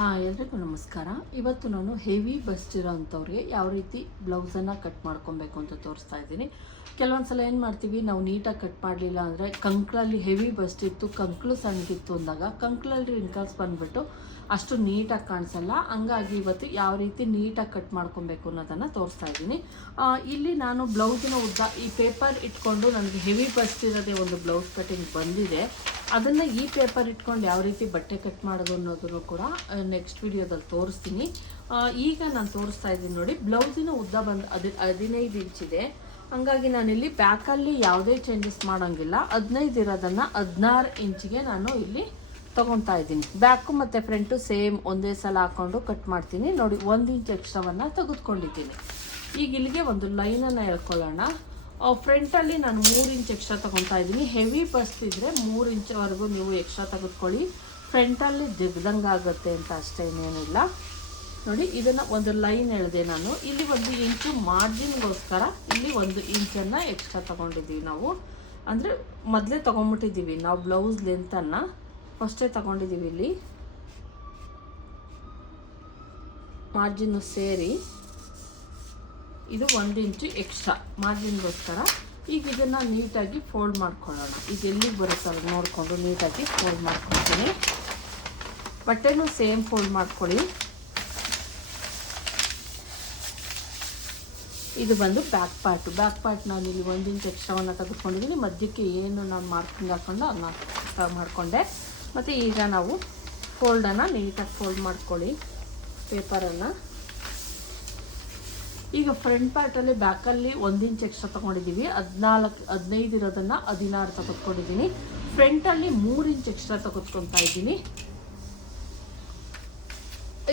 ಹಾಂ, ಎಲ್ರಿಗೂ ನಮಸ್ಕಾರ. ಇವತ್ತು ನಾನು ಹೆವಿ ಬಸ್ಟ್ ಇರೋ ಅಂಥವ್ರಿಗೆ ಯಾವ ರೀತಿ ಬ್ಲೌಸನ್ನು ಕಟ್ ಮಾಡ್ಕೊಬೇಕು ಅಂತ ತೋರಿಸ್ತಾ ಇದ್ದೀನಿ. ಕೆಲವೊಂದು ಸಲ ಏನು ಮಾಡ್ತೀವಿ, ನಾವು ನೀಟಾಗಿ ಕಟ್ ಮಾಡಲಿಲ್ಲ ಅಂದರೆ ಕಂಕ್ಳಲ್ಲಿ ಹೆವಿ ಬಸ್ಟ್ ಇತ್ತು, ಕಂಕ್ಳು ಸಣ್ಣಗಿತ್ತು ಅಂದಾಗ ಕಂಕ್ಳಲ್ಲಿ ರಿಂಕಲ್ಸ್ ಬಂದುಬಿಟ್ಟು ಅಷ್ಟು ನೀಟಾಗಿ ಕಾಣಿಸಲ್ಲ. ಹಂಗಾಗಿ ಇವತ್ತು ಯಾವ ರೀತಿ ನೀಟಾಗಿ ಕಟ್ ಮಾಡ್ಕೊಬೇಕು ಅನ್ನೋದನ್ನು ತೋರಿಸ್ತಾ ಇದ್ದೀನಿ. ಇಲ್ಲಿ ನಾನು ಬ್ಲೌಸಿನ ಉದ್ದ ಈ ಪೇಪರ್ ಇಟ್ಕೊಂಡು ನನಗೆ ಹೆವಿ ಬಸ್ಟ್ ಇರೋದೇ ಒಂದು ಬ್ಲೌಸ್ ಕಟಿಂಗ್ ಬಂದಿದೆ. ಅದನ್ನು ಈ ಪೇಪರ್ ಇಟ್ಕೊಂಡು ಯಾವ ರೀತಿ ಬಟ್ಟೆ ಕಟ್ ಮಾಡೋದು ಅನ್ನೋದನ್ನು ಕೂಡ ನೆಕ್ಸ್ಟ್ ವಿಡಿಯೋದಲ್ಲಿ ತೋರಿಸ್ತೀನಿ. ಈಗ ನಾನು ತೋರಿಸ್ತಾ ಇದ್ದೀನಿ ನೋಡಿ, ಬ್ಲೌಸಿನ ಉದ್ದ ಬಂದು ಅದು, ಹದಿನೈದು ಇಂಚಿದೆ ಹಂಗಾಗಿ ನಾನಿಲ್ಲಿ ಬ್ಯಾಕಲ್ಲಿ ಯಾವುದೇ ಚೇಂಜಸ್ ಮಾಡೋಂಗಿಲ್ಲ. ಹದಿನೈದು ಇರೋದನ್ನು ಹದಿನಾರು ಇಂಚಿಗೆ ನಾನು ಇಲ್ಲಿ ತೊಗೊಳ್ತಾ ಇದ್ದೀನಿ. ಬ್ಯಾಕು ಮತ್ತು ಫ್ರಂಟು ಸೇಮ್ ಒಂದೇ ಸಲ ಹಾಕ್ಕೊಂಡು ಕಟ್ ಮಾಡ್ತೀನಿ. ನೋಡಿ, ಒಂದು ಇಂಚ್ ಎಕ್ಸ್ಟ್ರಾವನ್ನು ತೆಗೆದುಕೊಂಡಿದ್ದೀನಿ. ಈಗ ಇಲ್ಲಿಗೆ ಒಂದು ಲೈನನ್ನು ಎಳ್ಕೊಳ್ಳೋಣ. ಫ್ರಂಟಲ್ಲಿ ನಾನು ಮೂರು ಇಂಚ್ ಎಕ್ಸ್ಟ್ರಾ ತೊಗೊತಾ ಇದ್ದೀನಿ. ಹೆವಿ ಬಸ್ ಇದ್ದರೆ ಮೂರು ಇಂಚ್ವರೆಗೂ ನೀವು ಎಕ್ಸ್ಟ್ರಾ ತೆಗೆದುಕೊಳ್ಳಿ. ಫ್ರಂಟಲ್ಲಿ ಜಿಗ್ದಂಗೆ ಆಗುತ್ತೆ ಅಂತ ಅಷ್ಟೇ ಇನ್ನೇನಿಲ್ಲ ನೋಡಿ, ಇದನ್ನು ಒಂದು ಲೈನ್ ಎಳೆದೆ ನಾನು. ಇಲ್ಲಿ ಒಂದು ಇಂಚು ಮಾರ್ಜಿನ್ಗೋಸ್ಕರ ಇಲ್ಲಿ ಒಂದು ಇಂಚನ್ನು ಎಕ್ಸ್ಟ್ರಾ ತೊಗೊಂಡಿದ್ದೀವಿ ನಾವು. ಅಂದರೆ ಮೊದಲೇ ತೊಗೊಂಬಿಟ್ಟಿದ್ದೀವಿ. ನಾವು ಬ್ಲೌಸ್ ಲೆಂತನ್ನು ಫಸ್ಟೇ ತಗೊಂಡಿದ್ದೀವಿ ಇಲ್ಲಿ. ಮಾರ್ಜಿನ್ನು ಸೇರಿ ಇದು ಒಂದು ಇಂಚು ಎಕ್ಸ್ಟ್ರಾ ಮಾರ್ಜಿನ್ಗೋಸ್ಕರ. ಈಗ ಇದನ್ನು ನೀಟಾಗಿ ಫೋಲ್ಡ್ ಮಾಡ್ಕೊಳ್ಳೋಣ. ಈಗ ಎಲ್ಲಿಗೆ ಬರುತ್ತಲ್ಲ ನೋಡಿಕೊಂಡು ನೀಟಾಗಿ ಫೋಲ್ಡ್ ಮಾಡ್ಕೊಳ್ತೀನಿ. ಬಟ್ಟೆನೂ ಸೇಮ್ ಫೋಲ್ಡ್ ಮಾಡ್ಕೊಳ್ಳಿ. ಇದು ಬಂದು ಬ್ಯಾಕ್ ಪಾರ್ಟ್ ಬ್ಯಾಕ್ ಪಾರ್ಟ್ ನಾನು ಇಲ್ಲಿ ಒಂದು ಇಂಚ್ ಎಕ್ಸ್ಟ್ರಾವನ್ನು ತೆಗೆದುಕೊಂಡಿದ್ದೀನಿ ಮಧ್ಯಕ್ಕೆ ಏನು ನಾನು ಮಾರ್ಕಿಂಗ್ ಹಾಕೊಂಡು ಅದನ್ನ ಮಾಡಿಕೊಂಡೆ. ಮತ್ತು ಈಗ ನಾವು ಫೋಲ್ಡನ್ನು ನೀಟಾಗಿ ಫೋಲ್ಡ್ ಮಾಡ್ಕೊಳ್ಳಿ. ಪೇಪರನ್ನು ಈಗ ಫ್ರಂಟ್ ಪಾರ್ಟಲ್ಲಿ ಬ್ಯಾಕಲ್ಲಿ ಒಂದು ಇಂಚ್ ಎಕ್ಸ್ಟ್ರಾ ತೊಗೊಂಡಿದ್ದೀವಿ ಹದಿನಾಲ್ಕು, ಹದಿನೈದು ಇರೋದನ್ನು ಹದಿನಾರು ತೆಗೆದುಕೊಂಡಿದ್ದೀನಿ ಫ್ರಂಟಲ್ಲಿ ಮೂರು ಇಂಚ್ ಎಕ್ಸ್ಟ್ರಾ ತೆಗೆದುಕೊತಾ ಇದ್ದೀನಿ.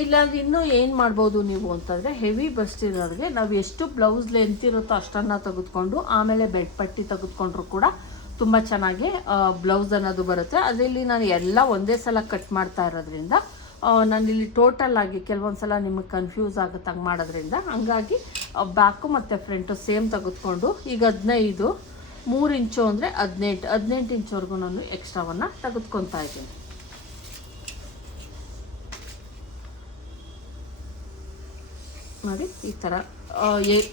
ಇಲ್ಲಾಂದ್ರೆ ಇನ್ನೂ ಏನು ಮಾಡ್ಬೋದು ನೀವು ಅಂತಂದರೆ ಹೆವಿ ಬಸ್ಟ್ ಇರೋರಿಗೆ ನಾವು ಎಷ್ಟು ಬ್ಲೌಸ್ ಲೆಂತ್ ಇರುತ್ತೋ ಅಷ್ಟನ್ನು ತೆಗೆದುಕೊಂಡು, ಆಮೇಲೆ ಬೆಡ್ ಪಟ್ಟಿ ತೆಗೆದುಕೊಂಡ್ರು ಕೂಡ ತುಂಬ ಚೆನ್ನಾಗಿ ಬ್ಲೌಸ್ ಅನ್ನೋದು ಬರುತ್ತೆ. ಅದರಲ್ಲಿ ನಾನು ಎಲ್ಲ ಒಂದೇ ಸಲ ಕಟ್ ಮಾಡ್ತಾ ಇರೋದ್ರಿಂದ ನಾನು ಇಲ್ಲಿ ಟೋಟಲ್ ಆಗಿ ಕೆಲವೊಂದು ಸಲ ನಿಮಗೆ ಕನ್ಫ್ಯೂಸ್ ಆಗುತ್ತೆ ಹಂಗೆ ಮಾಡೋದ್ರಿಂದ, ಹಂಗಾಗಿ ಬ್ಯಾಕು ಮತ್ತು ಫ್ರಂಟು ಸೇಮ್ ತೆಗೆದುಕೊಂಡು, ಈಗ ಹದಿನೈದು, ಮೂರು ಇಂಚು ಅಂದರೆ ಹದಿನೆಂಟು ಹದಿನೆಂಟು ಇಂಚುವರೆಗೂ ನಾನು ಎಕ್ಸ್ಟ್ರಾವನ್ನು ತೆಗೆದುಕೊತಾ ಇದ್ದೀನಿ. ನೋಡಿ ಈ ಥರ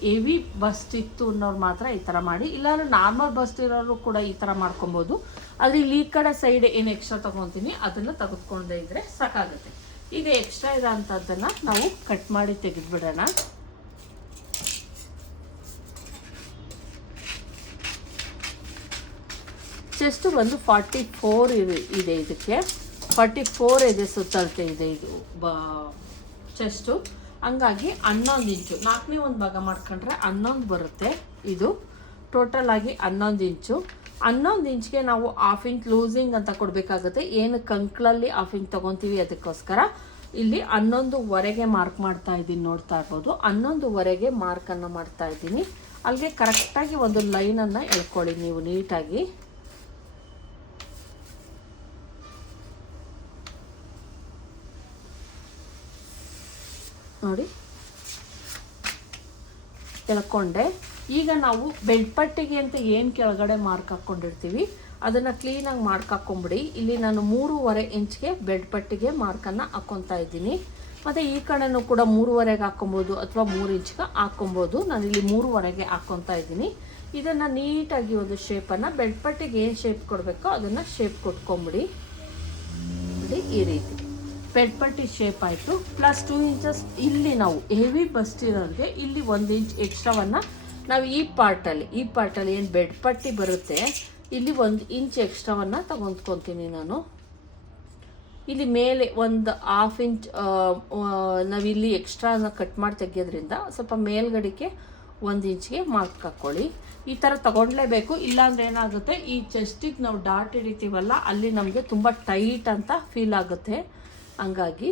ಹೆವಿ ಬಸ್ಟ್ ಇತ್ತು ಅನ್ನೋರು ಮಾತ್ರ ಈ ಥರ ಮಾಡಿ. ಇಲ್ಲಾಂದ್ರೆ ನಾರ್ಮಲ್ ಬಸ್ಟ್ ಇರೋರು ಕೂಡ ಈ ಥರ ಮಾಡ್ಕೊಬೋದು. ಆದರೆ ಇಲ್ಲಿ ಈ ಕಡೆ ಸೈಡ್ ಏನು ಎಕ್ಸ್ಟ್ರಾ ತೊಗೊತೀನಿ, ಅದನ್ನು ತೆಗೆದುಕೊಂಡೇ ಇದ್ರೆ ಸಾಕಾಗುತ್ತೆ. ಈಗ ಎಕ್ಸ್ಟ್ರಾ ಇರೋ ನಾವು ಕಟ್ ಮಾಡಿ ತೆಗೆದುಬಿಡೋಣ. ಚೆಸ್ಟ್ ಬಂದು ಫಾರ್ಟಿ ಫೋರ್ ಇದೆ ಇದಕ್ಕೆ. ಫಾರ್ಟಿ ಫೋರ್ ಇದೆ ಸುತ್ತಳತೆ ಇದೆ ಇದು, ಬ ಚೆಸ್ಟು ಹಂಗಾಗಿ ಹನ್ನೊಂದು ಇಂಚು. ನಾಲ್ಕನೇ ಒಂದು ಭಾಗ ಮಾಡ್ಕೊಂಡ್ರೆ ಹನ್ನೊಂದು ಬರುತ್ತೆ. ಇದು ಟೋಟಲ್ ಆಗಿ ಹನ್ನೊಂದು ಇಂಚು. ಹನ್ನೊಂದು ಇಂಚ್ಗೆ ನಾವು ಹಾಫ್ ಇಂಚ್ ಲೂಸಿಂಗ್ ಅಂತ ಕೊಡಬೇಕಾಗುತ್ತೆ. ಏನು ಕಂಕ್ಳಲ್ಲಿ ಹಾಫ್ ಇಂಚ್ ತೊಗೊತೀವಿ ಅದಕ್ಕೋಸ್ಕರ. ಇಲ್ಲಿ ಹನ್ನೊಂದುವರೆಗೆ ಮಾರ್ಕ್ ಮಾಡ್ತಾ ಇದ್ದೀನಿ ನೋಡ್ತಾ ಇರ್ಬೋದು. ಹನ್ನೊಂದುವರೆಗೆ ಮಾರ್ಕನ್ನು ಮಾಡ್ತಾ ಇದ್ದೀನಿ. ಅಲ್ಲಿಗೆ ಕರೆಕ್ಟಾಗಿ ಒಂದು ಲೈನನ್ನು ಎಳ್ಕೊಳ್ಳಿ ನೀವು ನೀಟಾಗಿ. ನೋಡಿ. ಎಳ್ಕೊಂಡೆ ಈಗ ನಾವು ಬೆಡ್ ಪಟ್ಟಿಗೆ ಅಂತ ಏನು ಕೆಳಗಡೆ ಮಾರ್ಕ್ ಹಾಕ್ಕೊಂಡಿರ್ತೀವಿ ಅದನ್ನು ಕ್ಲೀನಾಗಿ ಮಾರ್ಕ್ ಹಾಕ್ಕೊಂಬಿಡಿ ಇಲ್ಲಿ ನಾನು ಮೂರುವರೆ ಇಂಚ್ಗೆ ಬೆಡ್ ಪಟ್ಟಿಗೆ ಮಾರ್ಕನ್ನು ಹಾಕ್ಕೊತಾ ಇದ್ದೀನಿ. ಮತ್ತು ಈ ಕಡೆನೂ ಕೂಡ ಮೂರುವರೆಗೆ ಹಾಕ್ಕೊಬೋದು ಅಥವಾ ಮೂರು ಇಂಚ್ಗೆ ಹಾಕ್ಕೊಬೋದು ನಾನು ಇಲ್ಲಿ ಮೂರುವರೆಗೆ ಹಾಕ್ಕೊತಾ ಇದ್ದೀನಿ. ಇದನ್ನು ನೀಟಾಗಿ ಒಂದು ಶೇಪನ್ನು ಬೆಳ್ಪಟ್ಟಿಗೆ ಏನು ಶೇಪ್ ಕೊಡಬೇಕೋ ಅದನ್ನು ಶೇಪ್ ಕೊಟ್ಕೊಂಬಿಡಿ. ಈ ರೀತಿ. ಬೆಡ್ ಪಟ್ಟಿ ಶೇಪ್ ಆಯಿತು. ಪ್ಲಸ್ ಟೂ ಇಂಚಸ್ ಇಲ್ಲಿ ನಾವು ಹೆವಿ ಬಸ್ಟ್ ಇರೋರಿಗೆ ಇಲ್ಲಿ ಒಂದು ಇಂಚ್ ಎಕ್ಸ್ಟ್ರಾವನ್ನು ನಾವು ಈ ಪಾರ್ಟಲ್ಲಿ ಈ ಪಾರ್ಟಲ್ಲಿ ಏನು ಬೆಡ್ ಪಟ್ಟಿ ಬರುತ್ತೆ, ಇಲ್ಲಿ ಒಂದು ಇಂಚ್ ಎಕ್ಸ್ಟ್ರಾವನ್ನು ತಗೊಂಡ್ಕೊತೀನಿ ನಾನು. ಇಲ್ಲಿ ಮೇಲೆ ಒಂದು ಹಾಫ್ ಇಂಚ್ ನಾವಿಲ್ಲಿ ಎಕ್ಸ್ಟ್ರಾನ ಕಟ್ ಮಾಡಿ ತೆಗಿಯೋದ್ರಿಂದ ಸ್ವಲ್ಪ ಮೇಲ್ಗಡೆಗೆ ಒಂದು ಇಂಚ್ಗೆ ಮಾರ್ಕ್ ಹಾಕ್ಕೊಳ್ಳಿ ಈ ಥರ ತೊಗೊಂಡ್ಲೇಬೇಕು. ಇಲ್ಲಾಂದ್ರೆ ಏನಾಗುತ್ತೆ, ಈ ಚೆಸ್ಟಿಗೆ ನಾವು ಡಾಟ್ ಹಿಡಿತೀವಲ್ಲ, ಅಲ್ಲಿ ನಮಗೆ ತುಂಬ ಟೈಟ್ ಅಂತ ಫೀಲ್ ಆಗುತ್ತೆ. ಹಂಗಾಗಿ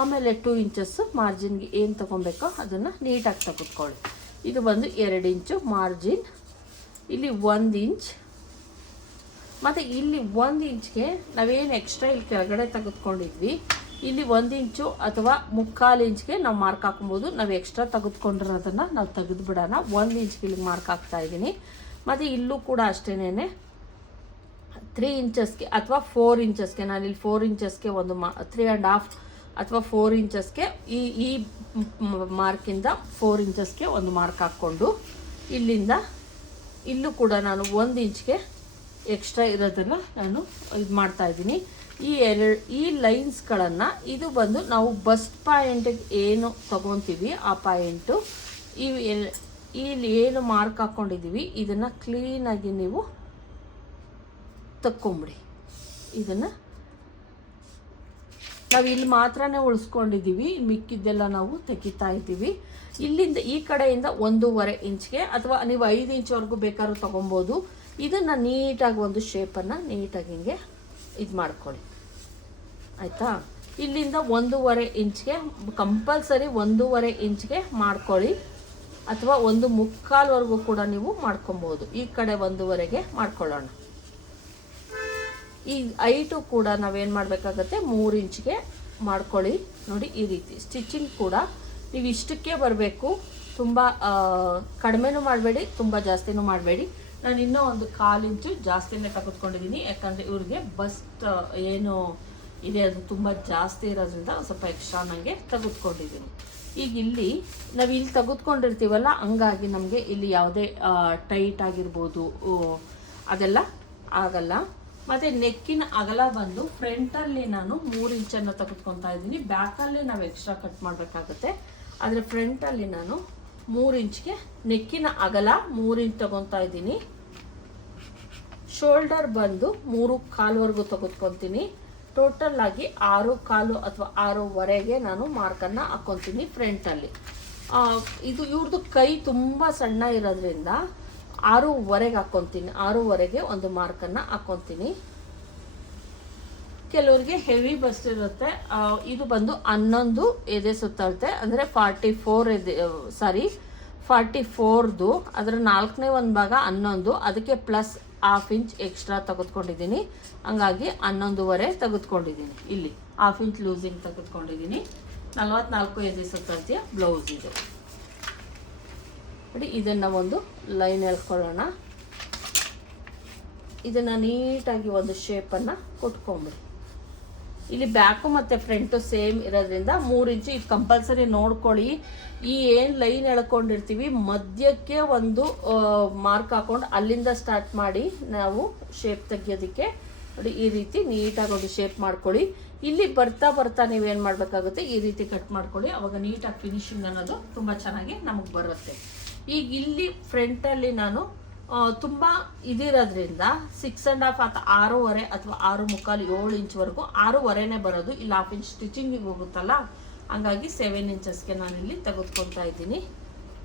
ಆಮೇಲೆ ಟೂ ಇಂಚಸ್ಸು ಮಾರ್ಜಿನ್ಗೆ ಏನು ತೊಗೊಬೇಕೋ ಅದನ್ನು ನೀಟಾಗಿ ತೆಗೆದುಕೊಳ್ಳಿ. ಇದು ಬಂದು ಎರಡು ಇಂಚು ಮಾರ್ಜಿನ್ ಇಲ್ಲಿ ಒಂದು ಇಂಚ್ ಮತ್ತು ಇಲ್ಲಿ ಒಂದು ಇಂಚ್ಗೆ ನಾವೇನು ಎಕ್ಸ್ಟ್ರಾ ಇಲ್ಲಿ ಕೆಳಗಡೆ ತೆಗೆದುಕೊಂಡಿದ್ವಿ, ಇಲ್ಲಿ ಒಂದು ಇಂಚು ಅಥವಾ ಮುಕ್ಕಾಲು ಇಂಚ್ಗೆ ನಾವು ಮಾರ್ಕ್ ಹಾಕೊಬೋದು ನಾವು ಎಕ್ಸ್ಟ್ರಾ ತೆಗೆದುಕೊಂಡಿರೋದನ್ನು ನಾವು ತೆಗೆದುಬಿಡೋಣ. ಒಂದು ಇಂಚ್ಗೆ ಇಲ್ಲಿ ಮಾರ್ಕ್ ಹಾಕ್ತಾ ಇದ್ದೀನಿ. ಮತ್ತು ಇಲ್ಲೂ ಕೂಡ ಅಷ್ಟೇನೆ ತ್ರೀ ಇಂಚಸ್ಗೆ ಅಥವಾ ಫೋರ್ ಇಂಚಸ್ಗೆ ನಾನಿಲ್ಲಿ ಫೋರ್ ಇಂಚಸ್ಗೆ ಒಂದು ಮಾ ತ್ರೀ ಆ್ಯಂಡ್ ಹಾಫ್ ಅಥವಾ ಫೋರ್ ಇಂಚಸ್ಗೆ ಈ ಈ ಮಾರ್ಕಿಂದ ಫೋರ್ ಇಂಚಸ್ಗೆ ಒಂದು ಮಾರ್ಕ್ ಹಾಕ್ಕೊಂಡು ಇಲ್ಲಿಂದ ಇಲ್ಲೂ ಕೂಡ ನಾನು ಒಂದು ಇಂಚ್ಗೆ ಎಕ್ಸ್ಟ್ರಾ ಇರೋದನ್ನು ನಾನು ಇದು ಮಾಡ್ತಾ ಇದ್ದೀನಿ. ಈ ಎರಡು, ಈ ಲೈನ್ಸ್ಗಳನ್ನು ಇದು ಬಂದು ನಾವು ಬಸ್ಟ್ ಪಾಯಿಂಟಿಗೆ ಏನು ತಗೊತೀವಿ, ಆ ಪಾಯಿಂಟು ಈ ಇಲ್ಲಿ ಏನು ಮಾರ್ಕ್ ಹಾಕ್ಕೊಂಡಿದ್ದೀವಿ ಇದನ್ನು ಕ್ಲೀನಾಗಿ ನೀವು ತಕ್ಕೊಂಬಿಡಿ ಇದನ್ನು ನಾವು ಇಲ್ಲಿ ಮಾತ್ರನೇ ಉಳಿಸ್ಕೊಂಡಿದ್ದೀವಿ ಮಿಕ್ಕಿದ್ದೆಲ್ಲ ನಾವು ತೆಗಿತಾ ಇದ್ದೀವಿ. ಇಲ್ಲಿಂದ ಈ ಕಡೆಯಿಂದ ಒಂದೂವರೆ ಇಂಚ್ಗೆ ಅಥವಾ ನೀವು ಐದು ಇಂಚ್ವರೆಗೂ ಬೇಕಾದ್ರೂ ತೊಗೊಬೋದು. ಇದನ್ನು ನೀಟಾಗಿ ಒಂದು ಶೇಪನ್ನು ನೀಟಾಗಿ ಹಿಂಗೆ ಇದು ಮಾಡ್ಕೊಳ್ಳಿ. ಆಯಿತಾ? ಇಲ್ಲಿಂದ ಒಂದೂವರೆ ಇಂಚ್ಗೆ ಕಂಪಲ್ಸರಿ ಒಂದೂವರೆ ಇಂಚ್ಗೆ ಮಾಡ್ಕೊಳ್ಳಿ. ಅಥವಾ ಒಂದು ಮುಕ್ಕಾಲ್ವರೆಗೂ ಕೂಡ ನೀವು ಮಾಡ್ಕೊಬೋದು. ಈ ಕಡೆ ಒಂದೂವರೆಗೆ ಮಾಡ್ಕೊಳ್ಳೋಣ. ಈ ಐಟು ಕೂಡ ನಾವೇನು ಮಾಡಬೇಕಾಗತ್ತೆ? ಮೂರು ಇಂಚ್ಗೆ ಮಾಡ್ಕೊಳ್ಳಿ. ನೋಡಿ, ಈ ರೀತಿ. ಸ್ಟಿಚಿಂಗ್ ಕೂಡ. ನೀವು ಇಷ್ಟಕ್ಕೆ ಬರಬೇಕು. ತುಂಬ ಕಡಿಮೆನೂ ಮಾಡಬೇಡಿ, ತುಂಬ ಜಾಸ್ತಿನೂ ಮಾಡಬೇಡಿ. ನಾನು ಇನ್ನೂ ಒಂದು ಕಾಲು ಇಂಚು ಜಾಸ್ತಿನೇ ತೆಗೆದುಕೊಂಡಿದ್ದೀನಿ ಯಾಕಂದರೆ ಇವ್ರಿಗೆ ಬಸ್ಟ್ ಏನು ಇದೆ, ಅದು ತುಂಬ ಜಾಸ್ತಿ ಇರೋದ್ರಿಂದ ಸ್ವಲ್ಪ ಎಕ್ಸ್ಟ್ರಾ ನನಗೆ ತೆಗೆದುಕೊಂಡಿದ್ದೀನಿ ಈಗ ಇಲ್ಲಿ ನಾವು ಇಲ್ಲಿ ತೆಗೆದುಕೊಂಡಿರ್ತೀವಲ್ಲ, ಹಂಗಾಗಿ ನಮಗೆ ಇಲ್ಲಿ ಯಾವುದೇ ಟೈಟ್ ಆಗಿರ್ಬೋದು ಅದೆಲ್ಲ ಆಗಲ್ಲ. ಮತ್ತು ನೆಕ್ಕಿನ ಅಗಲ ಬಂದು ಫ್ರಂಟಲ್ಲಿ ನಾನು ಮೂರು ಇಂಚನ್ನು ತೆಗೆದುಕೊತಾ ಇದ್ದೀನಿ. ಬ್ಯಾಕಲ್ಲಿ ನಾವು ಎಕ್ಸ್ಟ್ರಾ ಕಟ್ ಮಾಡಬೇಕಾಗುತ್ತೆ. ಆದರೆ ಫ್ರಂಟಲ್ಲಿ ನಾನು ಮೂರು ಇಂಚ್ಗೆ ನೆಕ್ಕಿನ ಅಗಲ ಮೂರು ಇಂಚ್ ತಗೊತಾ ಇದ್ದೀನಿ. ಶೋಲ್ಡರ್ ಬಂದು ಮೂರು ಕಾಲ್ವರೆಗೂ ತೆಗೆದುಕೊತೀನಿ. ಟೋಟಲ್ ಆಗಿ ಆರು ಕಾಲು ಅಥವಾ ಆರೂವರೆಗೆ ನಾನು ಮಾರ್ಕನ್ನು ಹಾಕ್ಕೊತೀನಿ ಫ್ರಂಟಲ್ಲಿ ಇದು ಇವ್ರದ್ದು ಕೈ ತುಂಬ ಸಣ್ಣ ಇರೋದ್ರಿಂದ ಆರೂವರೆಗೆ ಹಾಕ್ಕೊತೀನಿ ಆರೂವರೆಗೆ ಒಂದು ಮಾರ್ಕನ್ನು ಹಾಕ್ಕೊತೀನಿ ಕೆಲವರಿಗೆ ಹೆವಿ ಬಸ್ ಇರುತ್ತೆ. ಇದು ಬಂದು ಹನ್ನೊಂದು ಎದೆ ಸುತ್ತಳತೆ, ಅಂದರೆ ಫಾರ್ಟಿ ಫೋರ್ ಎದೆ ಸಾರಿ ಫಾರ್ಟಿ ಫೋರ್ದು ಅದರ ನಾಲ್ಕನೇ ಒಂದು ಭಾಗ ಹನ್ನೊಂದು, ಅದಕ್ಕೆ ಪ್ಲಸ್ ಹಾಫ್ ಇಂಚ್ ಎಕ್ಸ್ಟ್ರಾ ತೆಗೆದುಕೊಂಡಿದ್ದೀನಿ. ಹಂಗಾಗಿ ಹನ್ನೊಂದುವರೆ ತೆಗೆದುಕೊಂಡಿದ್ದೀನಿ. ಇಲ್ಲಿ ಹಾಫ್ ಇಂಚ್ ಲೂಸಿಂಗ್ ತೆಗೆದುಕೊಂಡಿದ್ದೀನಿ. ನಲ್ವತ್ನಾಲ್ಕು ಎದೆ ಸುತ್ತಳತೆಯ ಬ್ಲೌಸ್ ಇದು. ನೋಡಿ, ಇದನ್ನು ಒಂದು ಲೈನ್ ಎಳ್ಕೊಳ್ಳೋಣ ಇದನ್ನು ನೀಟಾಗಿ ಒಂದು ಶೇಪನ್ನು ಕೊಟ್ಕೊಂಬಿಡಿ. ಇಲ್ಲಿ ಬ್ಯಾಕು ಮತ್ತು ಫ್ರಂಟು ಸೇಮ್ ಇರೋದ್ರಿಂದ ಮೂರು ಇಂಚು ಇದು ಕಂಪಲ್ಸರಿ ನೋಡ್ಕೊಳ್ಳಿ. ಈ ಏನು ಲೈನ್ ಎಳ್ಕೊಂಡಿರ್ತೀವಿ, ಮಧ್ಯಕ್ಕೆ ಒಂದು ಮಾರ್ಕ್ ಹಾಕೊಂಡು ಅಲ್ಲಿಂದ ಸ್ಟಾರ್ಟ್ ಮಾಡಿ ನಾವು ಶೇಪ್ ತೆಗಿಯೋದಕ್ಕೆ. ನೋಡಿ, ಈ ರೀತಿ ನೀಟಾಗಿ ಒಂದು ಶೇಪ್ ಮಾಡ್ಕೊಳ್ಳಿ. ಇಲ್ಲಿ ಬರ್ತಾ ಬರ್ತಾ ನೀವೇನು ಮಾಡಬೇಕಾಗುತ್ತೆ, ಈ ರೀತಿ ಕಟ್ ಮಾಡ್ಕೊಳ್ಳಿ. ಅವಾಗ ನೀಟಾಗಿ ಫಿನಿಶಿಂಗ್ ಅನ್ನೋದು ತುಂಬ ಚೆನ್ನಾಗಿ ನಮಗೆ ಬರುತ್ತೆ. ಈಗ ಇಲ್ಲಿ ಫ್ರಂಟಲ್ಲಿ ನಾನು ತುಂಬ ಇದಿರೋದ್ರಿಂದ ಸಿಕ್ಸ್ ಆ್ಯಂಡ್ ಹಾಫ್ ಅಥವಾ ಆರೂವರೆ ಅಥವಾ ಆರು ಮುಕ್ಕಾಲು ಏಳು ಇಂಚ್ವರೆಗೂ ಆರೂವರೆನೇ ಬರೋದು. ಇಲ್ಲಿ ಹಾಫ್ ಇಂಚ್ ಸ್ಟಿಚಿಂಗಿಗೆ ಹೋಗುತ್ತಲ್ಲ? ಹಂಗಾಗಿ ಸೆವೆನ್ ಇಂಚಸ್ಗೆ ನಾನಿಲ್ಲಿ ತೆಗೆದುಕೊಳ್ತಾ ಇದ್ದೀನಿ.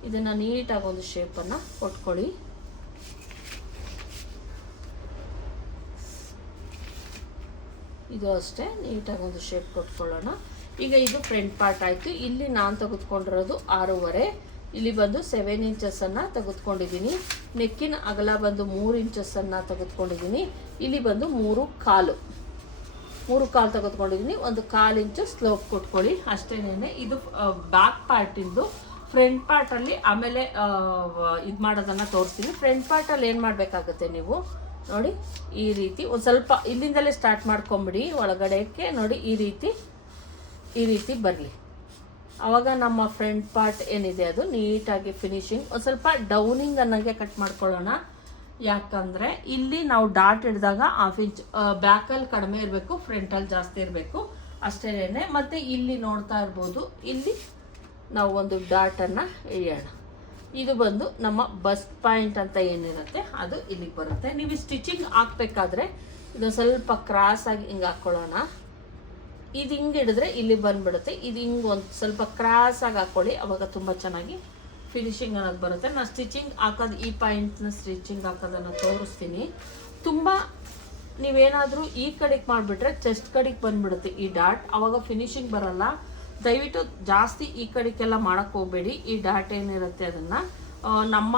ಇದನ್ನು ನೀಟಾಗಿ ಒಂದು ಶೇಪನ್ನು ಕೊಟ್ಕೊಳ್ಳಿ. ಇದು ಅಷ್ಟೇ, ನೀಟಾಗಿ ಒಂದು ಶೇಪ್ ಕೊಟ್ಕೊಳ್ಳೋಣ. ಈಗ ಇದು ಫ್ರಂಟ್ ಪಾರ್ಟ್ ಆಯಿತು. ಇಲ್ಲಿ ನಾನು ತೆಗೆದುಕೊಂಡಿರೋದು ಆರೂವರೆ. ಇಲ್ಲಿ ಬಂದು ಸೆವೆನ್ ಇಂಚಸ್ಸನ್ನು ತೆಗೆದುಕೊಂಡಿದ್ದೀನಿ. ನೆಕ್ಕಿನ ಅಗಲ ಬಂದು ಮೂರು ಇಂಚಸ್ಸನ್ನು ತೆಗೆದುಕೊಂಡಿದ್ದೀನಿ. ಇಲ್ಲಿ ಬಂದು ಮೂರು ಕಾಲು. ಮೂರು ಕಾಲು ತೆಗೆದುಕೊಂಡಿದ್ದೀನಿ. ಒಂದು ಕಾಲು ಇಂಚು ಸ್ಲೋಪ್ ಕೊಟ್ಕೊಳ್ಳಿ. ಅಷ್ಟೇನೆ ಇದು ಬ್ಯಾಕ್ ಪಾರ್ಟಿಂದು ಫ್ರಂಟ್ ಪಾರ್ಟಲ್ಲಿ ಆಮೇಲೆ ಇದು ಮಾಡೋದನ್ನು ತೋರಿಸ್ತೀನಿ. ಫ್ರಂಟ್ ಪಾರ್ಟಲ್ಲಿ ಏನು ಮಾಡಬೇಕಾಗುತ್ತೆ ನೀವು? ನೋಡಿ, ಈ ರೀತಿ ಒಂದು ಸ್ವಲ್ಪ ಇಲ್ಲಿಂದಲೇ ಸ್ಟಾರ್ಟ್ ಮಾಡ್ಕೊಂಬಿಡಿ. ಒಳಗಡೆಗೆ ನೋಡಿ, ಈ ರೀತಿ ಈ ರೀತಿ ಬರಲಿ. ಆವಾಗ ನಮ್ಮ ಫ್ರಂಟ್ ಪಾರ್ಟ್ ಏನಿದೆ ಅದು? ನೀಟಾಗಿ ಫಿನಿಶಿಂಗ್ ಒಂದು ಸ್ವಲ್ಪ ಡೌನಿಂಗ್ ಅನ್ನೋಂಗೆ ಕಟ್ ಮಾಡ್ಕೊಳ್ಳೋಣ. ಯಾಕಂದರೆ ಇಲ್ಲಿ ನಾವು ಡಾಟ್ ಹಿಡಿದಾಗ ಹಾಫ್ ಇಂಚ್ ಬ್ಯಾಕಲ್ಲಿ ಕಡಿಮೆ ಇರಬೇಕು ಫ್ರಂಟಲ್ಲಿ ಜಾಸ್ತಿ ಇರಬೇಕು. ಅಷ್ಟೇನೆ. ಮತ್ತು ಇಲ್ಲಿ ನೋಡ್ತಾ ಇರ್ಬೋದು, ಇಲ್ಲಿ ನಾವು ಒಂದು ಡಾಟನ್ನು ಇಳಿಯೋಣ ಇದು ಬಂದು ನಮ್ಮ ಬಸ್ ಪಾಯಿಂಟ್ ಅಂತ ಏನಿರುತ್ತೆ, ಅದು ಇಲ್ಲಿಗೆ ಬರುತ್ತೆ. ನೀವು ಸ್ಟಿಚಿಂಗ್ ಹಾಕ್ಬೇಕಾದ್ರೆ ಇದು ಸ್ವಲ್ಪ ಕ್ರಾಸ್ ಆಗಿ ಹಿಂಗೆ ಹಾಕ್ಕೊಳ್ಳೋಣ. ಇದು ಹಿಂಗೆ ಹಿಡಿದ್ರೆ ಇಲ್ಲಿ ಬಂದ್ಬಿಡುತ್ತೆ. ಇದು ಹಿಂಗೆ ಒಂದು ಸ್ವಲ್ಪ ಕ್ರಾಸ್ ಆಗಿ ಹಾಕ್ಕೊಳ್ಳಿ ಅವಾಗ ತುಂಬ ಚೆನ್ನಾಗಿ ಫಿನಿಶಿಂಗ್ ಅನ್ನೋದು ಬರುತ್ತೆ. ನಾನು ಸ್ಟಿಚಿಂಗ್ ಹಾಕೋದು, ಈ ಪಾಯಿಂಟ್ನ ಸ್ಟಿಚಿಂಗ್ ಹಾಕೋದನ್ನು ತೋರಿಸ್ತೀನಿ. ತುಂಬ ನೀವೇನಾದರೂ ಈ ಕಡೆಗೆ ಮಾಡಿಬಿಟ್ರೆ ಚೆಸ್ಟ್ ಕಡೆಗೆ ಬಂದ್ಬಿಡುತ್ತೆ ಈ ಡಾಟ್ ಅವಾಗ ಫಿನಿಶಿಂಗ್ ಬರಲ್ಲ. ದಯವಿಟ್ಟು ಜಾಸ್ತಿ ಈ ಕಡೆಗೆಲ್ಲ ಮಾಡೋಕ್ಕೆ ಹೋಗಬೇಡಿ. ಈ ಡಾಟ್ ಏನಿರುತ್ತೆ ಅದನ್ನು ನಮ್ಮ